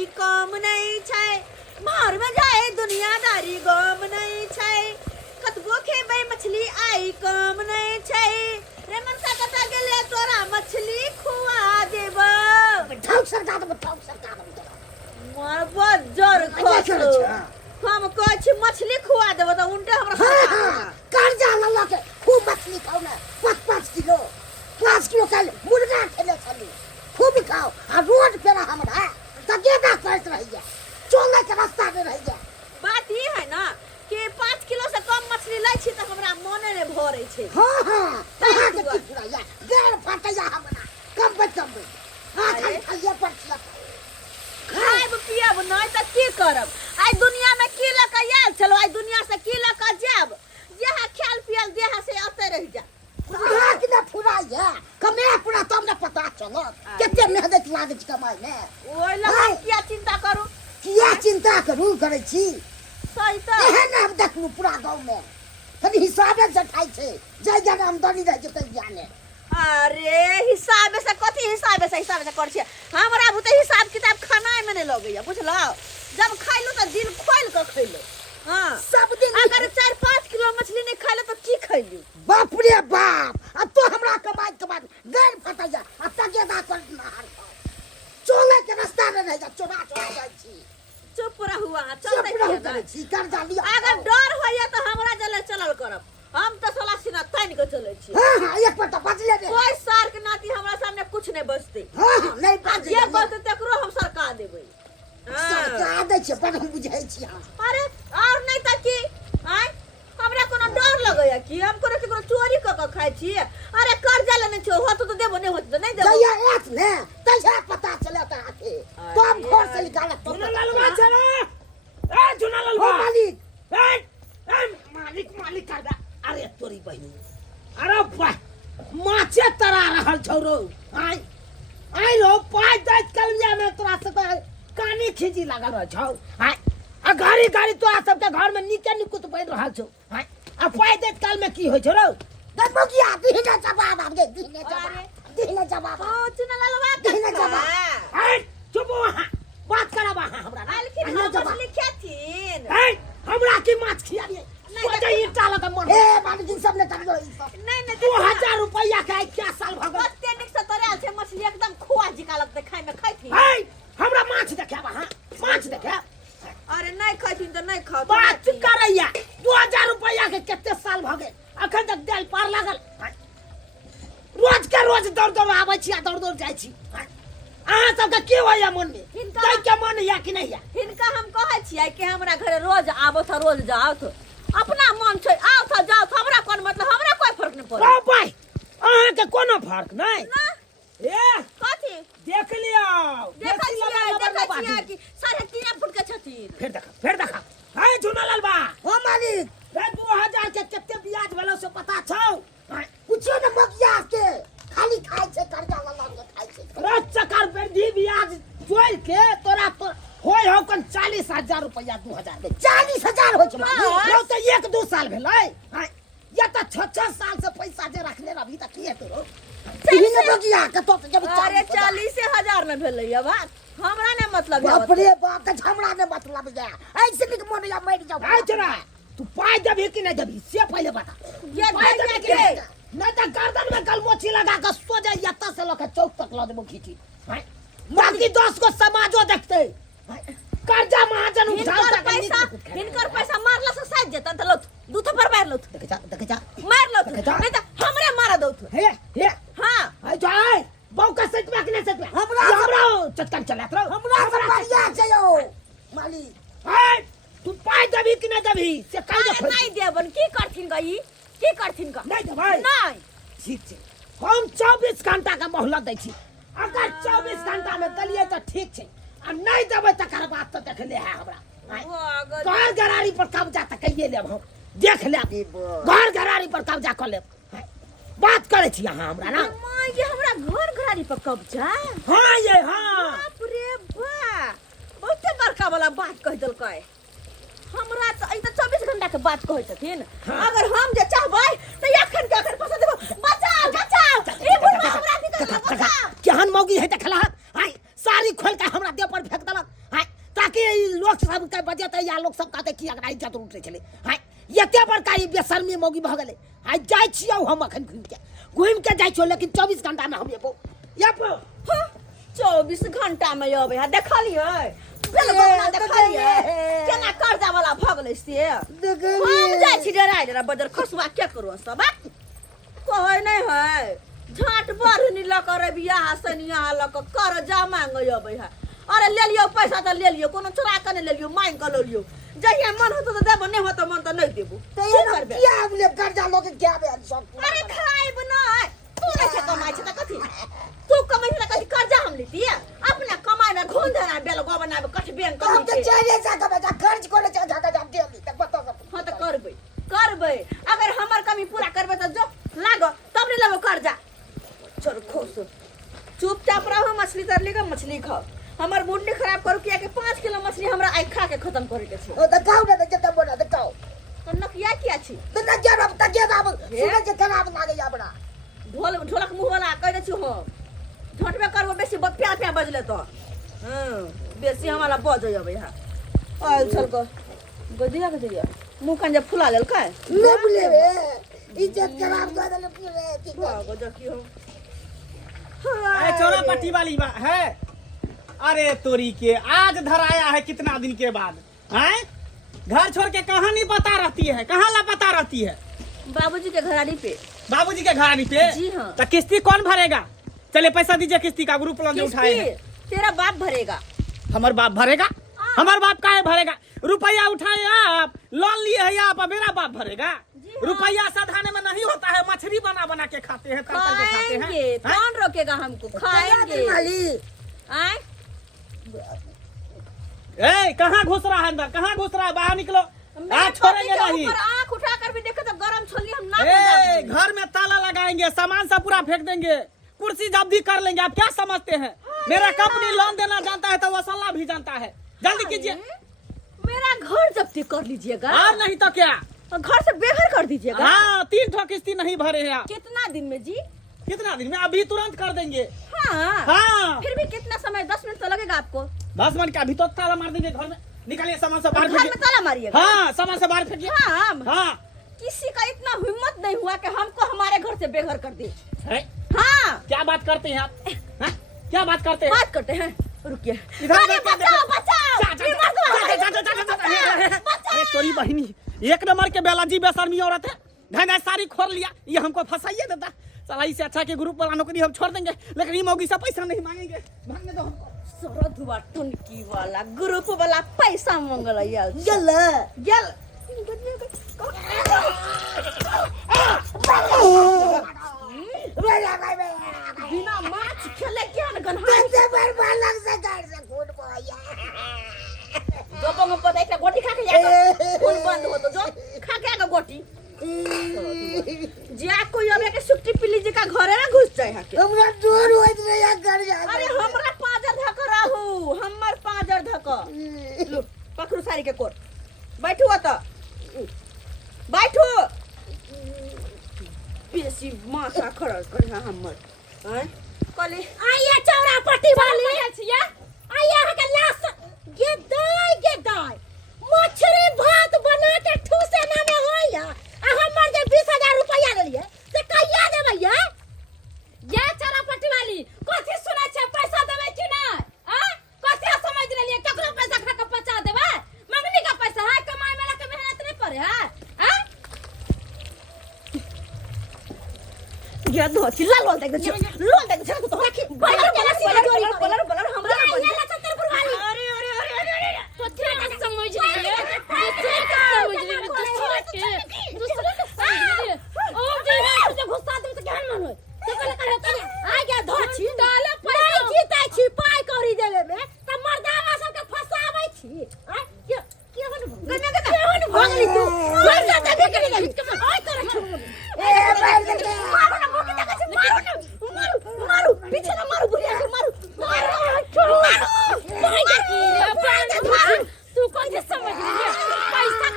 आई काम नहीं छै मार में जाए दुनियादारी गम नहीं छै कतबो खेबै मछली आई काम नहीं छै रे मनसा कता गेले तोरा मछली खुआ देबो ठोक सरकार मार बजर खसो हम कहै छी मछली खुआ देबो त उल्टे हमरा कर्जा लल्ला के खूब मछली खाओ ना 5 किलो 5 किलो कल मुर्गा खेले चली खूब खाओ आ रोड पे हमरा तगेदा करत रहिए चले के रास्ता में रहिए बात ये है ना कि 5 किलो से कम मछली लै छी त हमरा मोने ने भरै छै हां कहां के की पूरा या देर फटैया हमरा कम हां खाइए पड़छिया खाइब पियब नहीं त की करब आई दुनिया में की लक आयल चलो आई दुनिया से की लक जाब जेहा ख्याल पियल देहा से अते रह जा कहां के ना फुराइए कमे पूरा तब ना पता चलो केते मेहनत लागे छ कमाई में ओइ लगा किया चिंता करू किया चिंता करू करे छी सही त एहन अब देखलू पूरा गांव में कभी हिसाबे जठाई छे जय जन आमदनी रह जते जाने अरे हिसाब से कथी हिसाब से कर छी हमरा बुते हिसाब किताब खाना में नहीं लगैया बुझलो जब खाइलू त दिल खोल के खइलो हां सब दिन अगर 4-5 किलो मछली नहीं खाइलो तो की खइलू बाप रे बाप अब तो हमरा कमाई के बाद गैर फटैया अब तगेदा कर नहार चले के रास्ता में रह जा चोरा जाई छी चुप रहुआ चलते छी कर्जा लिया अगर डर होइए तो हमरा जले चलल करब हम तो सोला सिना तान के चले छी हां एक पर तो बचले रे कोई सार के नाती हमरा सामने कुछ नहीं बचते हां नहीं बचले जे बचते तकरो हम सरकार देबै सरकार दे छै पर हम बुझै छी हम अरे और नहीं त की आय हमरा कोनो डर लगैया कि हम कोनो चोरी क के खाइ छी अरे कर्जा लेने छी होत तो देबो नहीं होत तो नहीं देबो जया एत ने तैया पता चले त आके तो हम घर से निकाल जुना लालवा चला ए जुना लालवा मालिक ए मालिक कर अरे तोरी बहिनी अरे वाह माछे तरा रहल छौरो आई लो पाय दैत कलमिया में तोरा से कानी खींची लागल रह छौ आ गाड़ी तो आ सबके घर में नीचे निकुत बैठ रहल छौ आ पाय दैत काल में की होय छौ रो गबगिया दीने जवाब आगे दीने जवाब ओ चुना लालवा दीने जवाब ए चुप वहां बात करब वहां हमरा आलखिन मछली खेथिन हमरा की माछ खियाबे सोचे ईटा लगा मन ए मालिक सब ने कर दो नहीं 2000 रुपया के क्या साल भगत कते निक से तोरे छे मछली एकदम खोआ जिका लगते खाइ में खैथिन हमरा माछ देखाबा हां माछ देखा अरे नहीं खैथिन तो नहीं खाओ बात करैया 2000 रुपया के केते साल भगे अखन तक देल पार लागल रोज के रोज दौड़ आबै छी आ दौड़ जाय छी अहाँ सबके की होइया मन में तै के मन या कि नहीं या हिनका हम कहै छियै कि हमरा घरे रोज आबो त रोज जाओ त अपना मन छै आओ त जाओ हमरा कोन मतलब हमरा कोई फर्क नहीं पड़े ओ भाई अहाँ के कोनो फर्क नहीं ना ए कथी देख लियो देखै छियै कि 3.5 फुट के छथिन फिर देखा है जुना लालबा ओ मालिक रे 2000 के केते ब्याज भेलो से पता छौ कुछो न मगिया के खाली खाइ छै कर्जा लल्ला के खाइ छै रोज चक्कर वृद्धि ब्याज जोड़ के तोरा तो होय हो कन 40000 रुपया 2000 के 40000 हो छै रो तो 1-2 साल भेलै या तो 6 साल से पैसा जे रखले रही त की हेतौ रो दीने मगिया के तो जब अरे 40,000 में भेलै बात हमरा ने मतलब बाप रे बाप के हमरा ने मतलब या ऐसे निक मन या मर जाओ भाई चला तू पाई देबी कि नहीं देबी से पहले बता ये पाई दे देबी के कि नहीं तो गर्दन में कलमोची लगा के सोजा यत्ता से लके चौक तक ला देबो खींची बाकी 10 को समाजो देखते कर्जा महाजन उठाता हिनकर पैसा मारला से साइज जेतन त लोथ दू थप्पड़ मार लोथ देख जा मार लोथ नहीं त हमरे मार दोथ हे हां आ जाय बहु का सच में कि नहीं सच में हमरा चटकन चलात रहो हमरा से बढ़िया छै यो मालिक हाय तू पाई देबी कि नहीं देबी से कह दे नहीं देबन की करथिन गई की करथिन का नहीं देबै नहीं ठीक छै हम 24 घंटा का मोहलत दै छी अगर 24 घंटा में दलिए तो ठीक छै आ नहीं देबै तकर बाद तो देख ले है हमरा घर घरारी पर कब्जा त कइए लेब हम देख ले घर घरारी पर कब्जा कर लेब बात करे छी अहाँ हमरा ना मां ये हमरा घर घरारी पर कब्जा हां ये हां बाप रे बा बहुते बड़का वाला बात कह देलकै हमरा त ई त 24 घंटा के बात कहै छथिन अगर हम जे चाहबै त एखन के एखन पैसा देबो बचाओ ई बुढ़वा हमरा की कर बचाओ केहन मौगी है देखला हाय सारी खोल के हमरा देह पर फेंक देलक 6 बजे तक या लोग सब कहते कि अगर इज्जत उठे चले हां एते बड़का ई बेशर्मी मौगी भ गेले हां जाय छियौ हम अखन घुम के जाय छियौ लेकिन 24 घंटा में हम एबो 24 घंटा में अबे हा देखलियै बेलगोना देखलियै केना कर्जा वाला भ गेलै से हम जाय छी डराय डरा बदर खसुआ के करू सब कहै नै है झाट बढ़नी ल कर बियाह सनिया ल कर्जा मांगै अबै है अरे ले लियो पैसा त ले लियो कोनो चोरा के नै ले लियो मांग के ले लियो जहिया मन होतो त देबो नै होतो मन त नै देबो तो ये ना किया हमने कर्जा लोग क्या बे सब अरे खाइब नै तू नै छ कमाइ छ त कथि तू कमाइ छ त कथि कर्जा हम लेती अपना कमाइ न घुन देना बेल गो बनाबे कठ बेन कर हम तो चाहिए जा का खर्च करे जा का जा दे दी तक बता हां त करबै अगर हमर कमी पूरा करबै त जो लाग तब नै लेबो कर्जा चल खोस चुपचाप रहो मछली तर लेगा मछली खाओ हमर मूड नहीं खराब करू किया कि 5 किलो मछली हमरा आई खा के खत्म करे के छै ओ दिखाओ ना जता बोला दिखाओ तो नकिया किया छी तो ना क्या अब तक अब सुने जे खराब लागे या बड़ा ढोलक मुंह वाला कह दे छी हो झटबे करबो बेसी प्या प्या बजले तो हां बेसी हमरा बजै अबै हा आल चल को गदिया के दिया मुंह कंजे फुला लेल का ले बोले रे इज्जत खराब कर दे पूरे ठीक है गो देखियो अरे चोरा पट्टी वाली बात है अरे तोरी के आज धराया है कितना दिन के बाद हैं घर छोड़ के कहां नहीं पता रहती है कहां लापता रहती है बाबूजी के घराड़ी पे बाबूजी के घरानी पे जी हाँ। तो किस्ती कौन भरेगा चले पैसा दीजिए किस्ती का ग्रुप लोन जो उठाए हैं तेरा बाप भरेगा हमार बाप भरेगा हमार बाप काहे भरेगा रुपया उठाए आप लोन लिए है आप मेरा बाप भरेगा रुपया साधाने में नहीं होता है मछली बना बना के खाते हैं तल के खाते हैं खाएंगे कौन रोकेगा हमको खाएंगे वाली आए ए कहाँ घुस रहा है अंदर कहाँ घुस रहा है बाहर निकलो आज छोड़ेंगे नहीं आँख उठा कर भी देखे तो गरम छोली हम ना ए घर में ताला लगाएंगे सामान सब पूरा फेंक देंगे कुर्सी जब्ती कर लेंगे आप क्या समझते हैं मेरा कंपनी लोन देना जानता है तो वसूलना भी जानता है जल्दी कीजिए मेरा घर जब्ती कर लीजिएगा और नहीं तो क्या घर से बेघर कर दीजिएगा हाँ 3 ठो किस्ती नहीं भरे हैं आप कितना दिन में जी कितना दिन में अभी तुरंत कर देंगे हाँ हाँ फिर भी कितना समय 10 मिनट तो लगेगा आपको 10 मिनट का अभी तो ताला मार देंगे घर में निकालिए सामान से बाहर घर में फेंकिए ताला मारिएगा हाँ सामान से बाहर फेंकिए हाँ हाँ किसी का इतना हिम्मत नहीं हुआ कि हमको हमारे घर से बेघर कर दे है? हाँ क्या बात करते हैं आप हाँ? क्या बात करते हैं बात करते हैं रुकिए इधर अरे देखिए, बचाओ देखिए। बचाओ अरे चोरी बहिनी 1 नंबर के बेलाजी बेशर्मी औरत है धन सारी खोल लिया ये हमको फंसाइए देता साला इससे अच्छा के ग्रुप वाला नौकरी हम छोड़ देंगे लेकिन ये मौगी से पैसा नहीं मांगेंगे भागने दो हमको सरद हुआ टुनकी वाला ग्रुप वाला पैसा मांगल यार गल गल बिना माछ खेले क्या न गन्हा कैसे बर्बाद लग से घर से खून बोया जो पंग पता एक गोटी खा के जाएगा खून बंद हो तो जो खा के आएगा गोटी जा कोई अब के सुट्टी पिल्ली जी का घर है ना घुस जाए हाके हमरा दूर होत रे या घर जा अरे हमरा पाजर धक रहू हमर पाजर धक लो पकड़ू साड़ी के कोट बैठू त बैठू बेसी माथा खरल कर हमर हैं कले आया चौरा पट्टी वाली छिया आया के लाश गे दाई मछली भात बना के ठूसे ना में होइया आ हमर जे 20000 रुपया लेलिए से कहिया देबै ये चौरा पट्टी वाली कथि सुनै छै पैसा देबै कि नै आ कथि समझ लेलिए ककरो पैसा खा के पचा देबै मंगनी का पैसा है कमाई में लगे मेहनत नहीं पड़े है हां ये दो चिल्ला लोल देख तो राखी बलर हमरा ये ला छतरपुर वाली अरे अरे अरे अरे तो क्या समझ रही है दूसरे का समझ रही है दूसरे का समझ रही है ओ जी है तुझे गुस्सा तुम से केहन मन होय से कहले करे तने आ गया धोछी डाले पैसा जीतै छी पाई करी देवे में त मर्दावा सब के फसाबै छी आ के होन भगली तू पैसा दे के नहीं आय करे छी ए मारो ना मोके तक से मारो पीछे ना मारो बुढ़िया के मारो तू कौन से समझ रही है पैसा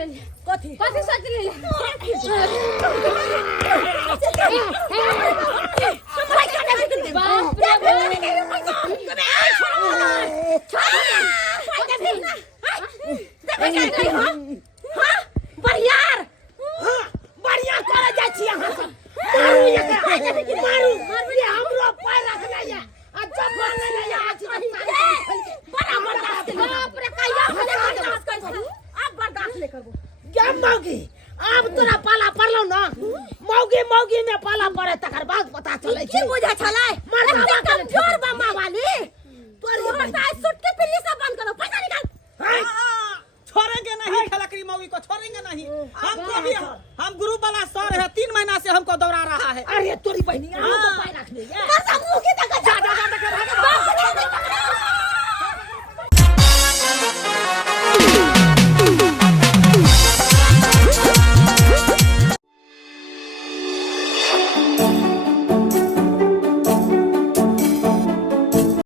ले ले कथी कथी सोच ले ले बाप रे बरियार हाँ, बढ़िया करे जाइ छी अहाँ सब मारू ये मारू ये हमरो पैर रखना ये आ जब मारने ले आज बराबर बाप रे कहिया बर्दाश्त कर अब बर्दाश्त नहीं करबो क्या मौगी अब तोरा पाला पड़लो ना मौगी मौगी में पाला पड़े तकर बाद पता चले की बुझा छलै एकदम कमजोर बम्मा वाली तोरी बर्दाश्त सूट के पिल्ली से बंद करो पैसा निकाल छोड़ेंगे नहीं खलकरी मौगी को छोड़ेंगे नहीं हमको भी हम ग्रुप वाला सर है 3 महीना से हमको दौड़ा रहा है अरे तोरी बहनी हम तो पैर रखने ये बस मुंह की